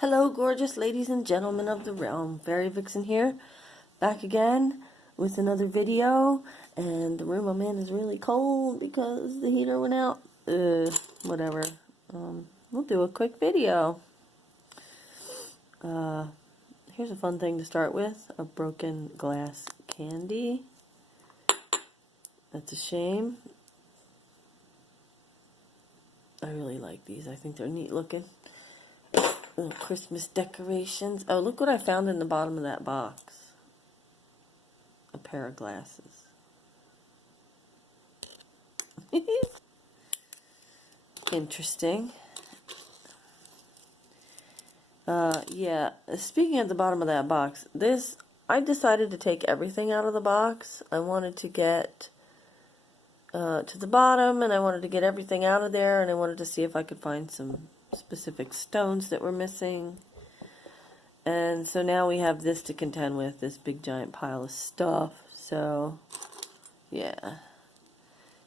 Hello, gorgeous ladies and gentlemen of the realm. FaeryVixen here, back again with another video. And the room I'm in is really cold because the heater went out. Whatever. We'll do a quick video. Here's a fun thing to start with: a broken glass candy. That's a shame. I really like these. I think they're neat looking. Little Christmas decorations. Oh, look what I found in the bottom of that box. A pair of glasses. Interesting. Yeah, speaking at the bottom of that box, I decided to take everything out of the box. I wanted to get to the bottom, and I wanted to get everything out of there, and I wanted to see if I could find some specific stones that were missing. And so now we have this to contend with, this big giant pile of stuff. So, yeah.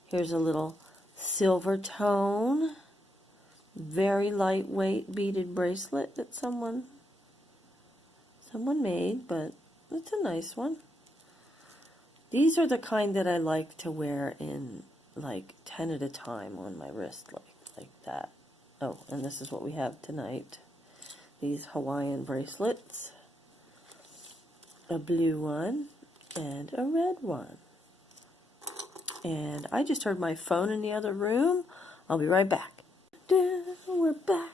Here's a little silver tone, very lightweight beaded bracelet that someone made, but it's a nice one. These are the kind that I like to wear in like 10 at a time on my wrist, like that. Oh, and this is what we have tonight. These Hawaiian bracelets. A blue one and a red one. And I just heard my phone in the other room. I'll be right back. We're back.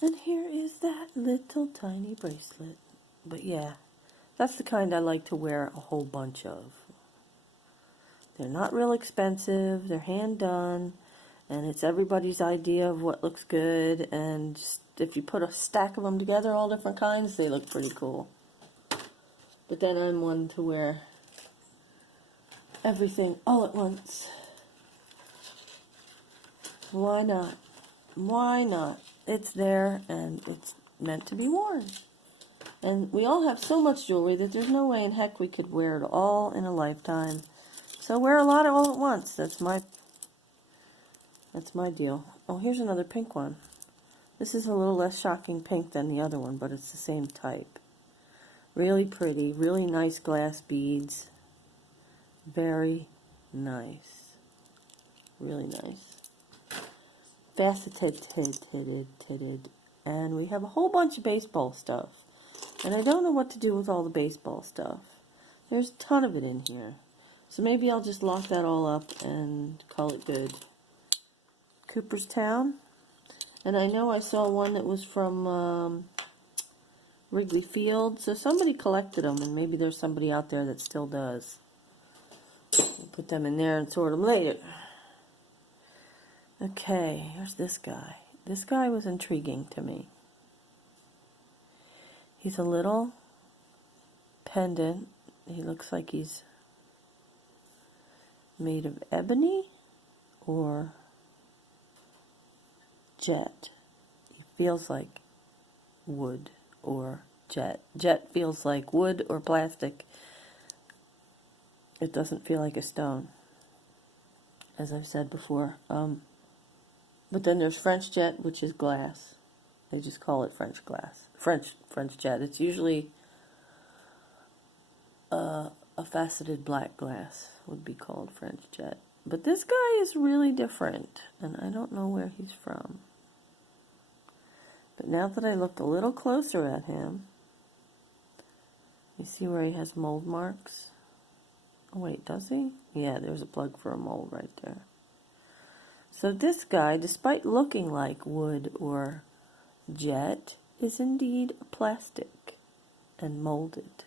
And here is that little tiny bracelet. But yeah, that's the kind I like to wear a whole bunch of. They're not real expensive. They're hand done. And it's everybody's idea of what looks good. And just, if you put a stack of them together, all different kinds, they look pretty cool. But then I'm one to wear everything all at once. Why not? Why not? It's there and it's meant to be worn. And we all have so much jewelry that there's no way in heck we could wear it all in a lifetime. So wear a lot all at once. That's my deal. Oh, here's another pink one. This is a little less shocking pink than the other one, but it's the same type. Really pretty, really nice glass beads. Very nice. Really nice. Faceted. And we have a whole bunch of baseball stuff. And I don't know what to do with all the baseball stuff. There's a ton of it in here. So maybe I'll just lock that all up and call it good. Cooperstown. And I know I saw one that was from Wrigley Field. So somebody collected them, and maybe there's somebody out there that still does. I'll put them in there and sort them later. Okay, here's this guy. This guy was intriguing to me. He's a little pendant. He looks like he's made of ebony or jet. He feels like wood or jet. Jet feels like wood or plastic. It doesn't feel like a stone, as I've said before. But then there's French jet, which is glass. They just call it French glass. French jet. It's usually a faceted black glass would be called French jet. But this guy is really different, and I don't know where he's from. But now that I look a little closer at him, you see where he has mold marks? Oh wait, does he? Yeah, there's a plug for a mold right there. So this guy, despite looking like wood or jet, is indeed plastic and molded.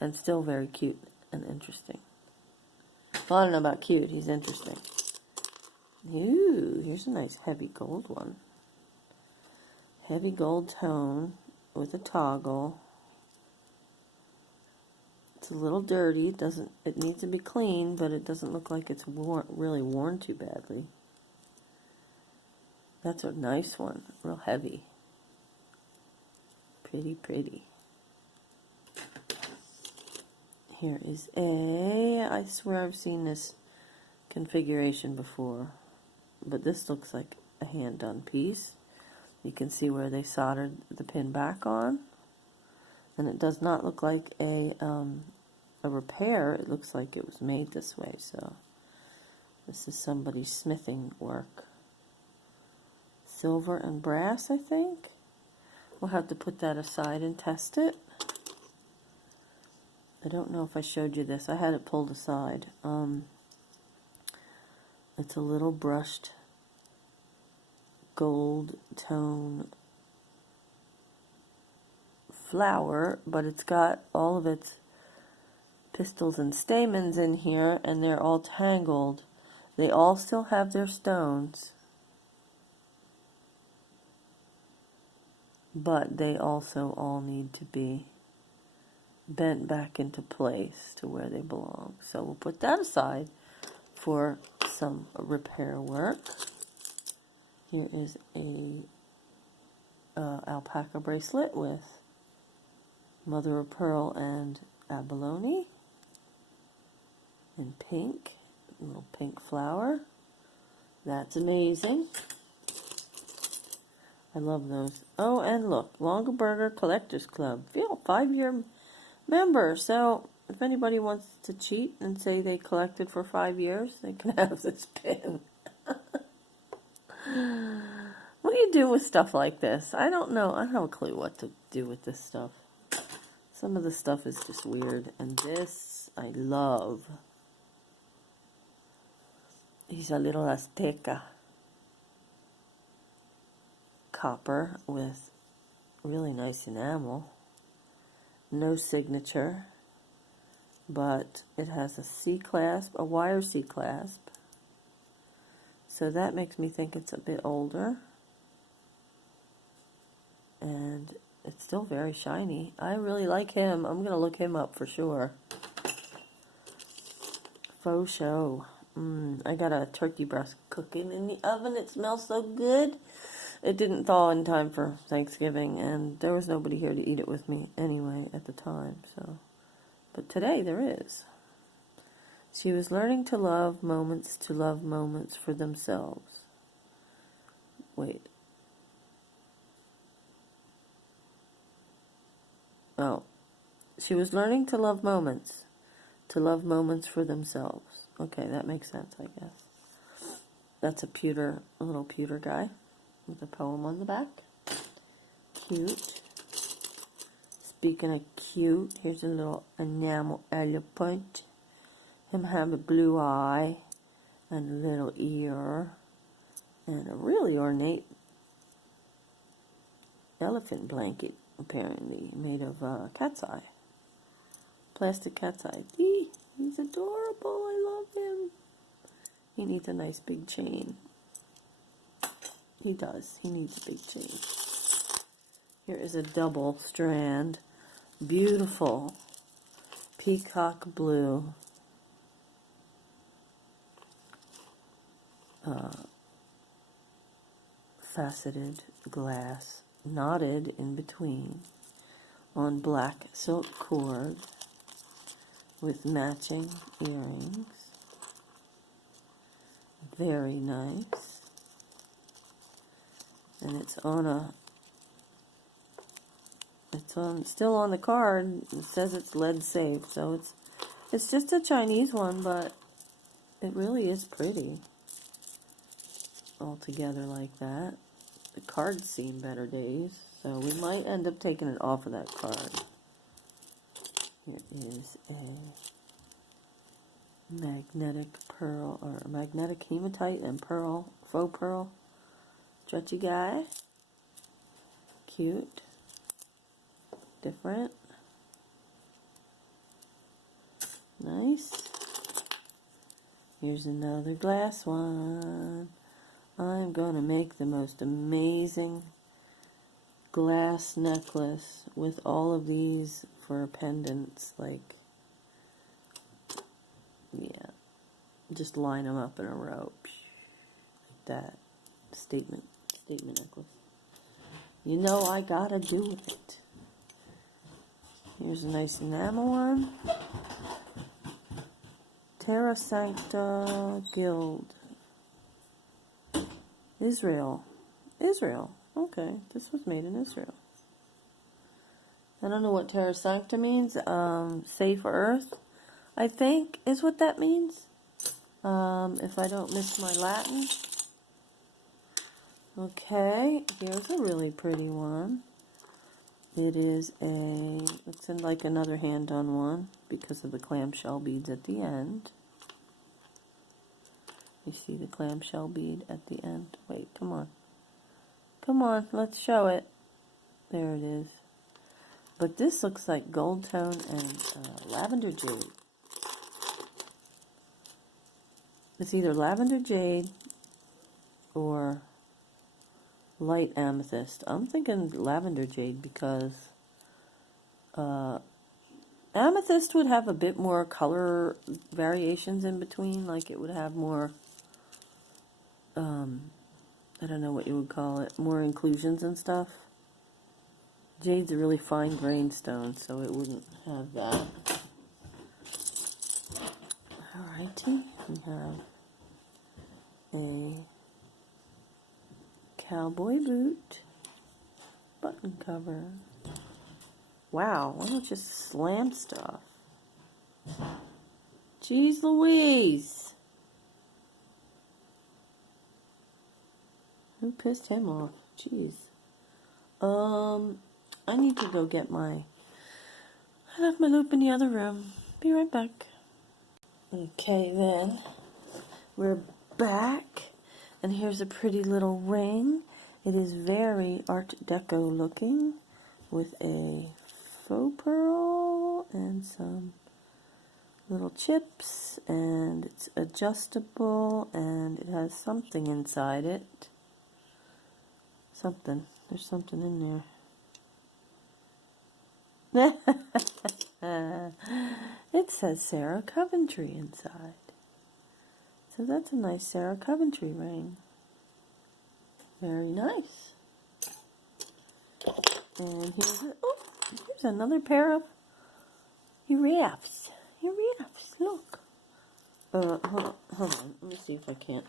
And still very cute and interesting. Well, I don't know about cute, he's interesting. Ooh, here's a nice heavy gold one. Heavy gold tone with a toggle. It's a little dirty. It needs to be clean, but it doesn't look like it's really worn too badly. That's a nice one. Real heavy. Pretty. Here is I swear I've seen this configuration before, but this looks like a hand-done piece. You can see where they soldered the pin back on. And it does not look like a repair. It looks like it was made this way. So this is somebody's smithing work. Silver and brass, I think. We'll have to put that aside and test it. I don't know if I showed you this. I had it pulled aside. It's a little brushed gold tone flower, but it's got all of its pistils and stamens in here, and they're all tangled. They all still have their stones, but they also all need to be bent back into place to where they belong. So we'll put that aside for some repair work. Here is a alpaca bracelet with mother of pearl and abalone in pink, a little pink flower. That's amazing. I love those. Oh, and look, Longaberger Collectors Club. Feel 5-year member. So if anybody wants to cheat and say they collected for 5 years, they can have this pin. What do you do with stuff like this? I don't know. I don't have a clue what to do with this stuff. Some of the stuff is just weird. And this, I love. He's a little Azteca. Copper with really nice enamel. No signature, but it has a C-clasp, a wire C-clasp. So that makes me think it's a bit older. And it's still very shiny. I really like him. I'm going to look him up for sure. Faux show. I got a turkey breast cooking in the oven. It smells so good. It didn't thaw in time for Thanksgiving, and there was nobody here to eat it with me anyway at the time. So, but today there is. She was learning to love moments for themselves. Wait. Oh. She was learning to love moments for themselves. Okay, that makes sense, I guess. That's a little pewter guy with a poem on the back. Cute. Speaking of cute, here's a little enamel elephant. Him have a blue eye and a little ear and a really ornate elephant blanket, apparently, made of cat's eye. Plastic cat's eye. He's adorable. I love him. He needs a nice big chain. He does. He needs a big chain. Here is a double strand. Beautiful peacock blue. Faceted glass, knotted in between, on black silk cord with matching earrings. Very nice. And it's still on the card. It says it's lead safe, so it's just a Chinese one, but it really is pretty all together like that. The card's seen better days, so we might end up taking it off of that card. Here is a magnetic pearl, or magnetic hematite and pearl, faux pearl, stretchy guy. Cute. Different. Nice. Here's another glass one. I'm going to make the most amazing glass necklace with all of these for pendants. Like, yeah, just line them up in a row. Like that. Statement necklace. You know I gotta do it. Here's a nice enamel one. Terra Sancta Guild. Israel. Okay, this was made in Israel. I don't know what Terra Sancta means. Safe Earth, I think, is what that means. If I don't miss my Latin. Okay, here's a really pretty one. It is it's in like another hand-done one because of the clamshell beads at the end. You see the clamshell bead at the end. Wait, come on. Come on, let's show it. There it is. But this looks like gold tone and lavender jade. It's either lavender jade or light amethyst. I'm thinking lavender jade because amethyst would have a bit more color variations in between. Like it would have more, I don't know what you would call it, more inclusions and stuff. Jade's a really fine grained stone, so it wouldn't have that. Alrighty, we have a cowboy boot button cover. Wow, why don't you just slam stuff? Jeez Louise! Who pissed him off? Jeez. I need to go get I left my loop in the other room. Be right back. Okay then, we're back, and here's a pretty little ring. It is very Art Deco looking, with a faux pearl and some little chips, and it's adjustable, and it has something inside it. There's something in there. It says Sarah Coventry inside. So that's a nice Sarah Coventry ring. Very nice. And here's another pair of giraffes. Giraffes, look. Hold on. Let me see if I can't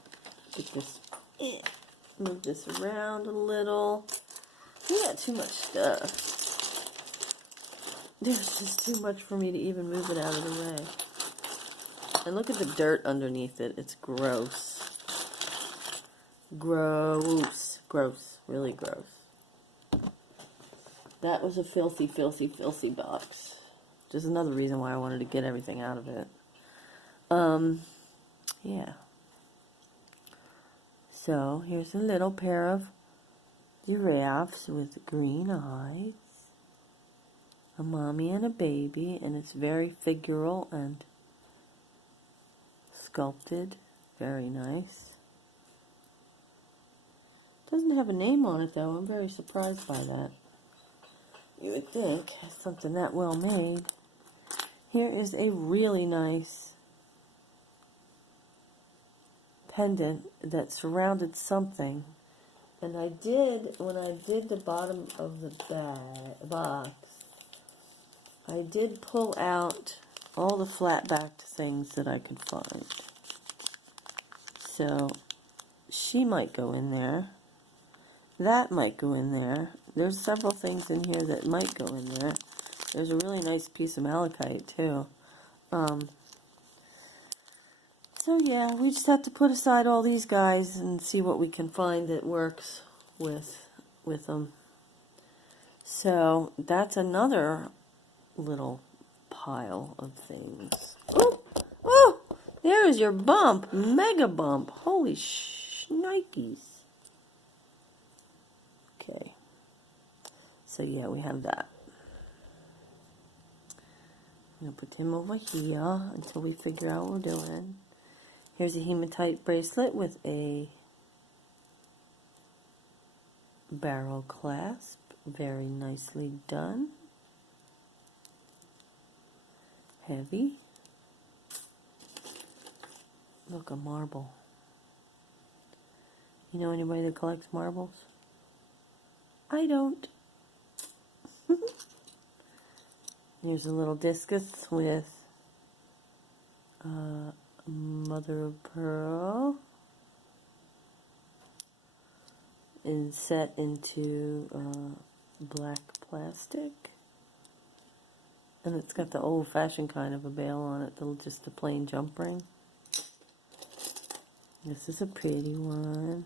get this. Move this around a little. We got too much stuff. There's just too much for me to even move it out of the way. And look at the dirt underneath it. It's gross. Gross. Gross. Really gross. That was a filthy, filthy, filthy box. Just another reason why I wanted to get everything out of it. Yeah. So, here's a little pair of giraffes with green eyes. A mommy and a baby, and it's very figural and sculpted. Very nice. Doesn't have a name on it though. I'm very surprised by that. You would think something that well made. Here is a really nice pendant that surrounded something. And when I did the bottom of the box, I did pull out all the flat backed things that I could find. So, she might go in there. That might go in there. There's several things in here that might go in there. There's a really nice piece of malachite, too. So, yeah, we just have to put aside all these guys and see what we can find that works with them. So, that's another little pile of things. Oh, there is your bump. Mega bump. Holy shnikes. Okay. So yeah, we have that. I'm going to put him over here until we figure out what we're doing. Here's a hematite bracelet with a barrel clasp. Very nicely done. Heavy. Look, a marble. You know anybody that collects marbles? I don't. Here's a little discus with mother of pearl. is set into black plastic. And it's got the old-fashioned kind of a bail on it, just a plain jump ring. This is a pretty one.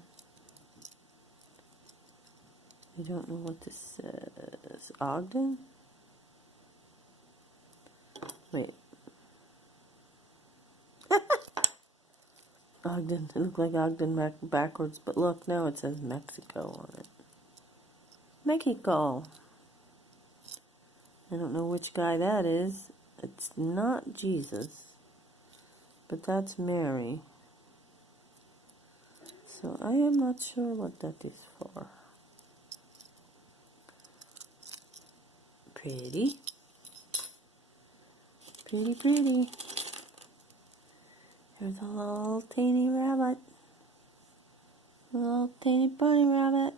I don't know what this says. Ogden? Wait. Ogden. It looked like Ogden backwards, but look, now it says Mexico on it. Mexico. I don't know which guy that is. It's not Jesus, but that's Mary. So I am not sure what that is for. Pretty. Pretty, pretty. Here's a little teeny rabbit. A little teeny bunny rabbit.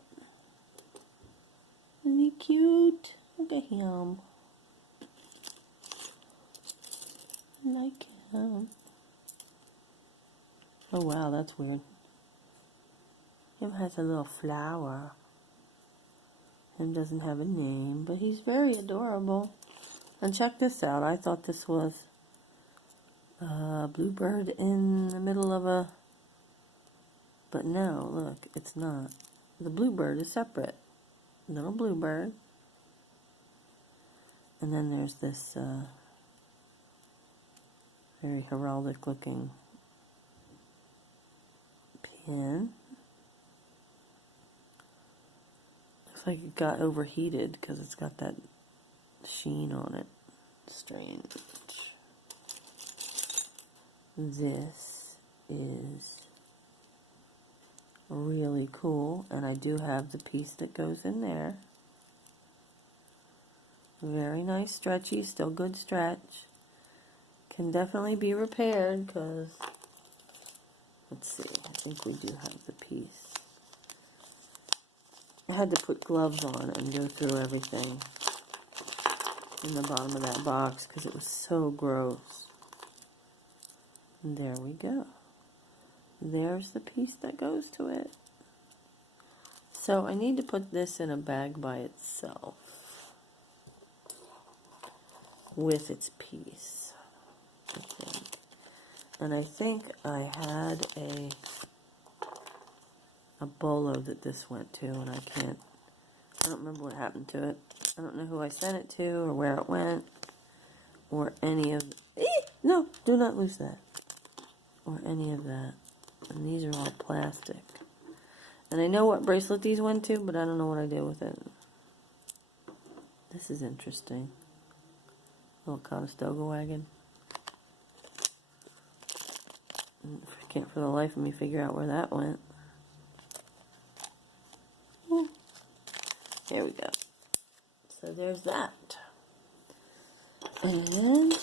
Isn't he cute? Look at him. I like him. Oh wow, that's weird. Him has a little flower. Him doesn't have a name, but he's very adorable. And check this out. I thought this was a bluebird in the middle of a... But no, look, it's not. The bluebird is separate. Little bluebird. And then there's this very heraldic looking pin. Looks like it got overheated because it's got that sheen on it. Strange. This is really cool, and I do have the piece that goes in there. Very nice, stretchy, still good stretch. Can definitely be repaired because, let's see, I think we do have the piece. I had to put gloves on and go through everything in the bottom of that box because it was so gross. And there we go. There's the piece that goes to it. So I need to put this in a bag by itself with its piece, I think. And I think I had a bolo that this went to, and I don't remember what happened to it. I don't know who I sent it to or where it went or any of... No, do not lose that. Or any of that. And these are all plastic. And I know what bracelet these went to, but I don't know what I did with it. This is interesting. Little Conestoga wagon. I can't for the life of me figure out where that went. Here we go. So there's that. And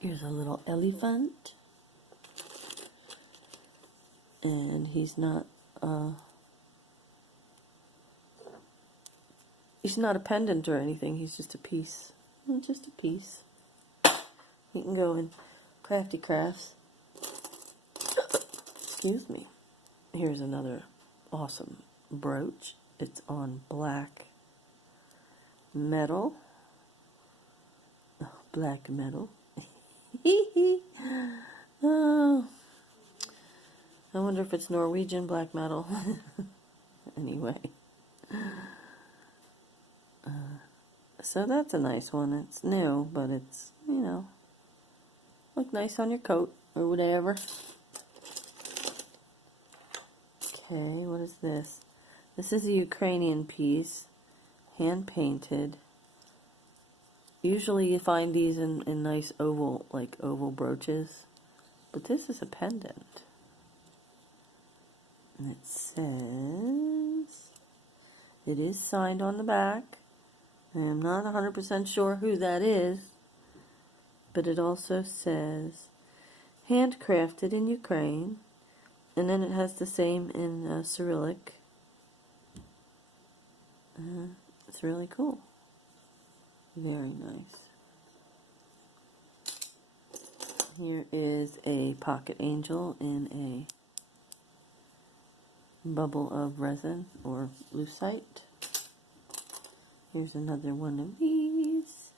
here's a little elephant. And he's not a pendant or anything. He's just a piece. Just a piece. He can go in crafty crafts. Excuse me. Here's another awesome brooch. It's on black metal. Oh, black metal. Oh. I wonder if it's Norwegian black metal. Anyway. So that's a nice one. It's new, but it's, you know, look nice on your coat or whatever. Okay, what is this? This is a Ukrainian piece, hand painted. Usually you find these in nice oval, like oval brooches, but this is a pendant. And it says, it is signed on the back. I am not 100% sure who that is, but it also says, handcrafted in Ukraine, and then it has the same in Cyrillic. It's really cool. Very nice. Here is a pocket angel in a bubble of resin or lucite. Here's another one of these.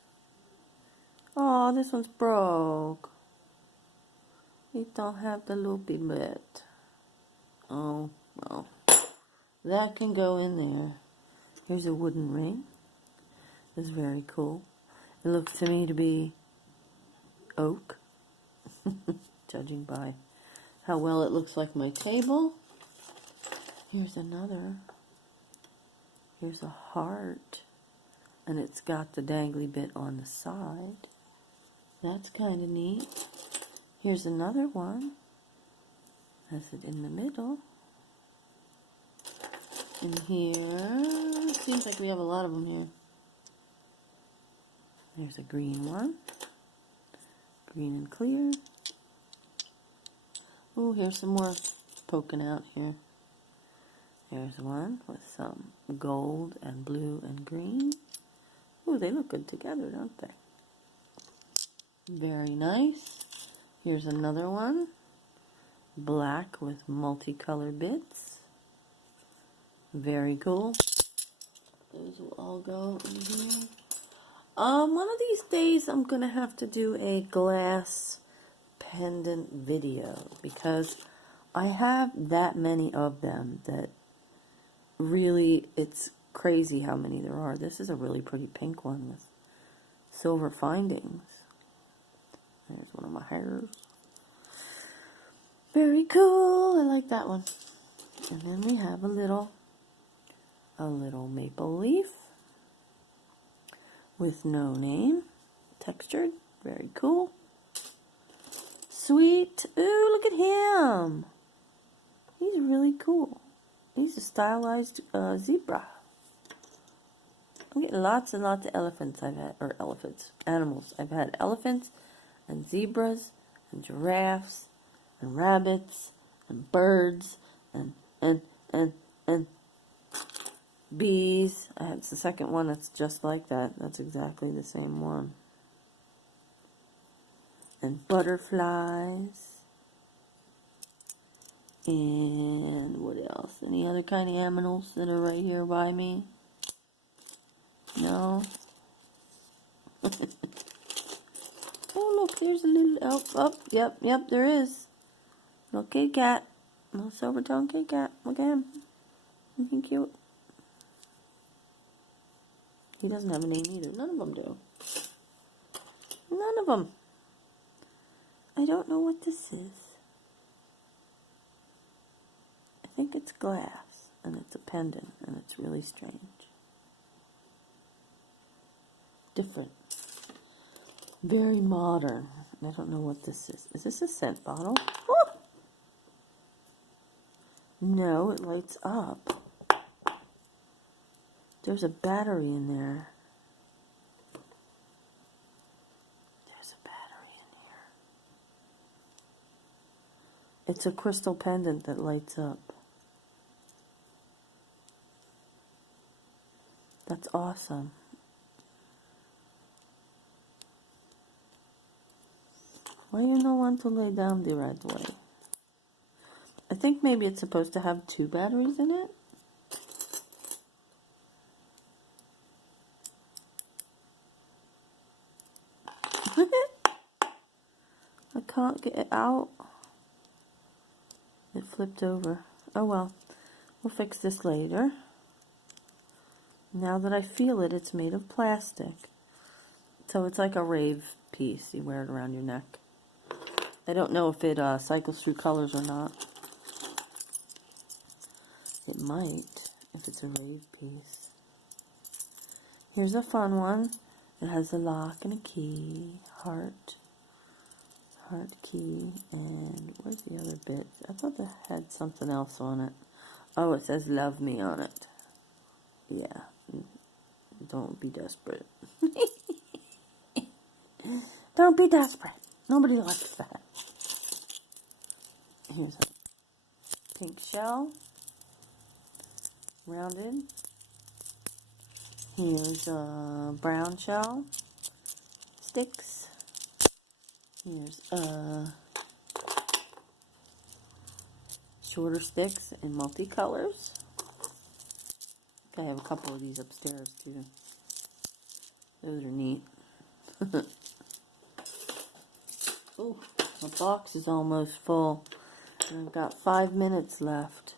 Oh, this one's broke. It don't have the loopy bit. Oh, well. That can go in there. Here's a wooden ring. It's very cool. It looks to me to be oak, judging by how well it looks like my table. Here's another. Here's a heart, and it's got the dangly bit on the side. That's kind of neat. Here's another one. Has it in the middle. And here, seems like we have a lot of them here. There's a green one. Green and clear. Oh, here's some more poking out here. There's one with some gold and blue and green. Oh, they look good together, don't they? Very nice. Here's another one. Black with multicolored bits. Very cool. Those will all go in here. One of these days I'm going to have to do a glass pendant video because I have that many of them that really, it's crazy how many there are. This is a really pretty pink one with silver findings. There's one of my hairs. Very cool. I like that one. And then we have a little maple leaf with no name, textured, very cool. Sweet. Ooh, look at him. He's really cool. He's a stylized zebra. I'm getting lots and lots of animals. I've had elephants and zebras and giraffes and rabbits and birds and bees. I had the second one that's just like that. That's exactly the same one. And butterflies. And what else? Any other kind of animals that are right here by me? No? Oh, look, here's a little... Oh, yep, there is. Little kitty cat. Little silver-tongued kitty cat. Look at him. Isn't he cute? He doesn't have a name either. None of them do. None of them. I don't know what this is. I think it's glass, and it's a pendant, and it's really strange. Different. Very modern. I don't know what this is. Is this a scent bottle? Oh! No, it lights up. There's a battery in there. There's a battery in here. It's a crystal pendant that lights up. That's awesome. Why you don't want to lay down the right way? I think maybe it's supposed to have 2 batteries in it. I can't get it out. It flipped over. Oh well, we'll fix this later. Now that I feel it, it's made of plastic. So it's like a rave piece. You wear it around your neck. I don't know if it cycles through colors or not. It might, if it's a rave piece. Here's a fun one. It has a lock and a key. Heart key, and where's the other bit? I thought that had something else on it. Oh, it says love me on it. Yeah, don't be desperate. Don't be desperate. Nobody likes that. Here's a pink shell, rounded. Here's a brown shell, sticks. Here's a shorter sticks in multicolors. I have a couple of these upstairs too. Those are neat. Oh, my box is almost full. And I've got 5 minutes left.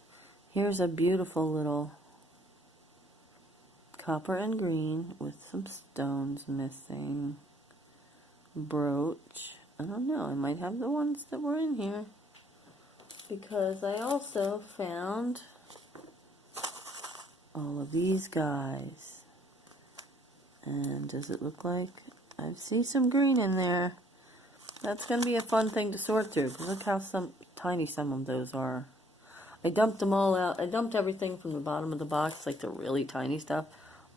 Here's a beautiful little copper and green with some stones missing. Brooch. I don't know. I might have the ones that were in here. Because I also found all of these guys. And does it look like I see some green in there? That's going to be a fun thing to sort through. Look how tiny some of those are. I dumped them all out. I dumped everything from the bottom of the box, like the really tiny stuff,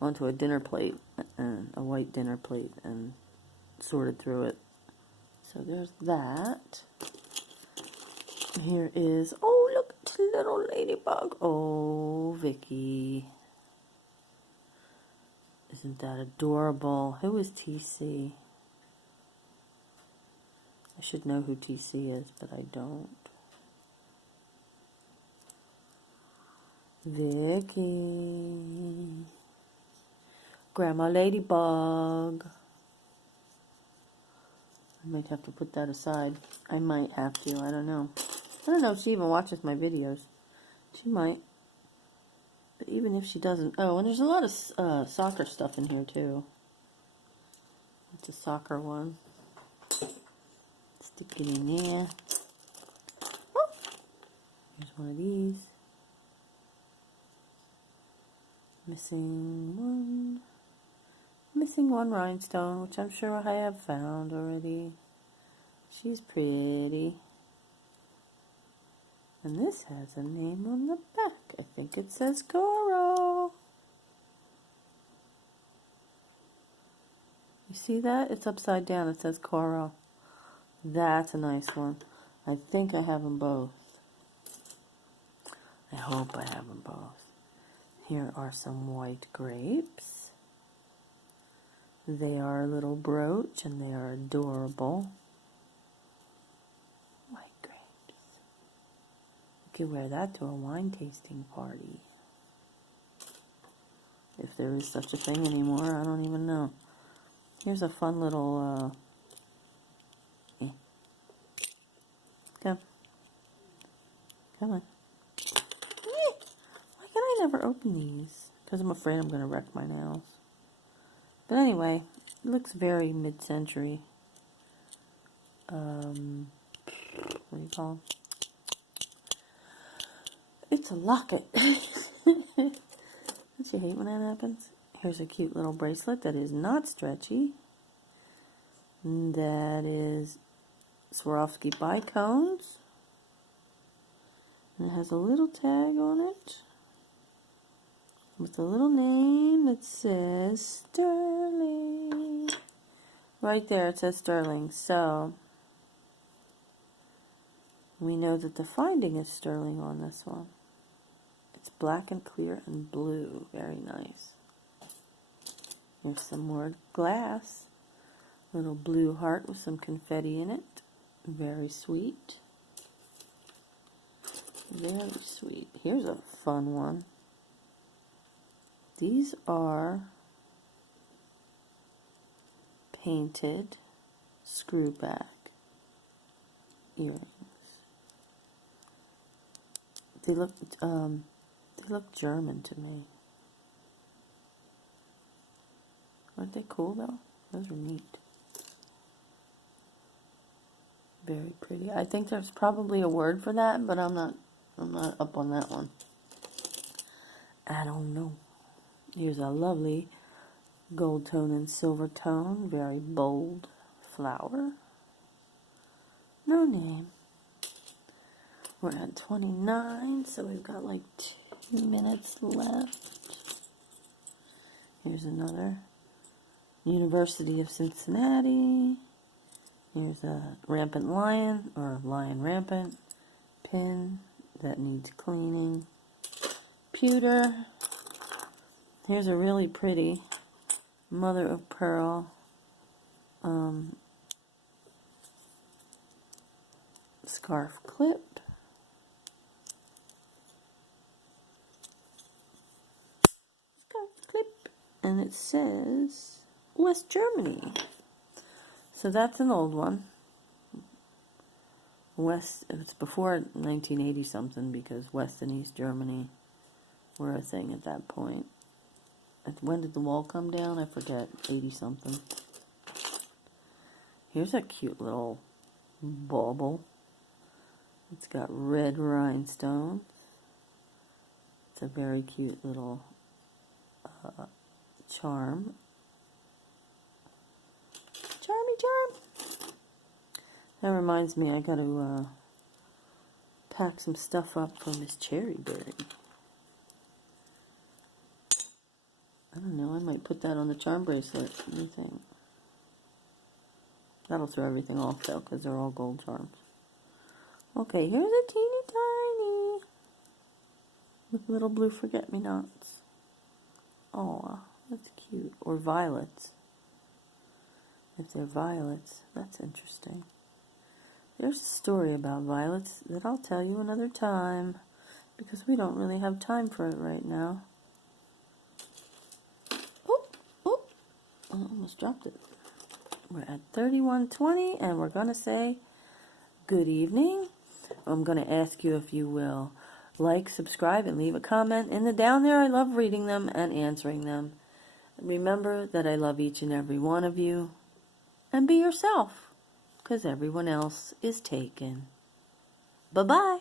onto a dinner plate, a white dinner plate, and sorted through it. So there's that. Here is, oh look, it's a little ladybug. Oh, Vicky. Isn't that adorable? Who is TC? I should know who TC is, but I don't. Vicky. Grandma Ladybug. I might have to put that aside. I might have to. I don't know. I don't know if she even watches my videos. She might. But even if she doesn't... Oh, and there's a lot of soccer stuff in here, too. It's a soccer one. Stick it in there. Oh! Here's one of these. Missing one rhinestone, which I'm sure I have found already. She's pretty. And this has a name on the back. I think it says Coral. You see that? It's upside down. It says Coral. That's a nice one. I think I have them both. I hope I have them both. Here are some white grapes. They are a little brooch and they are adorable. White grapes. You could wear that to a wine tasting party. If there is such a thing anymore, I don't even know. Here's a fun little, Come. Come on. Why can I never open these? Because I'm afraid I'm going to wreck my nails. But anyway, it looks very mid-century. What do you call it? It's a locket. Don't you hate when that happens? Here's a cute little bracelet that is not stretchy. That is Swarovski bicones. And it has a little tag on it with a little name that says Sterling. Right there it says Sterling. So we know that the finding is sterling on this one. It's black and clear and blue. Very nice. Here's some more glass. Little blue heart with some confetti in it. Very sweet. Very sweet. Here's a fun one. These are painted screw back earrings. They look German to me. Aren't they cool though? Those are neat. Very pretty. I think there's probably a word for that, but I'm not up on that one. I don't know. Here's a lovely gold tone and silver tone, very bold flower. No name. We're at 29, so we've got like 2 minutes left. Here's another. University of Cincinnati. Here's a rampant lion, or lion rampant pin that needs cleaning. Pewter. Here's a really pretty mother of pearl scarf clip. and it says West Germany. So that's an old one. West, it's before 1980 something, because West and East Germany were a thing at that point. When did the wall come down? I forget. 80 something. Here's a cute little bauble. It's got red rhinestones. It's a very cute little charm. Charmy charm. That reminds me, I got to pack some stuff up for Miss Cherryberry. I don't know, I might put that on the charm bracelet. What do you think? That'll throw everything off though, because they're all gold charms. Okay, here's a teeny tiny with little blue forget-me-nots. Aw, that's cute. Or violets. If they're violets, that's interesting. There's a story about violets that I'll tell you another time, because we don't really have time for it right now. I almost dropped it. We're at 31:20, and we're going to say good evening. I'm going to ask you if you will like, subscribe, and leave a comment in the down there. I love reading them and answering them. Remember that I love each and every one of you. And be yourself, because everyone else is taken. Bye-bye.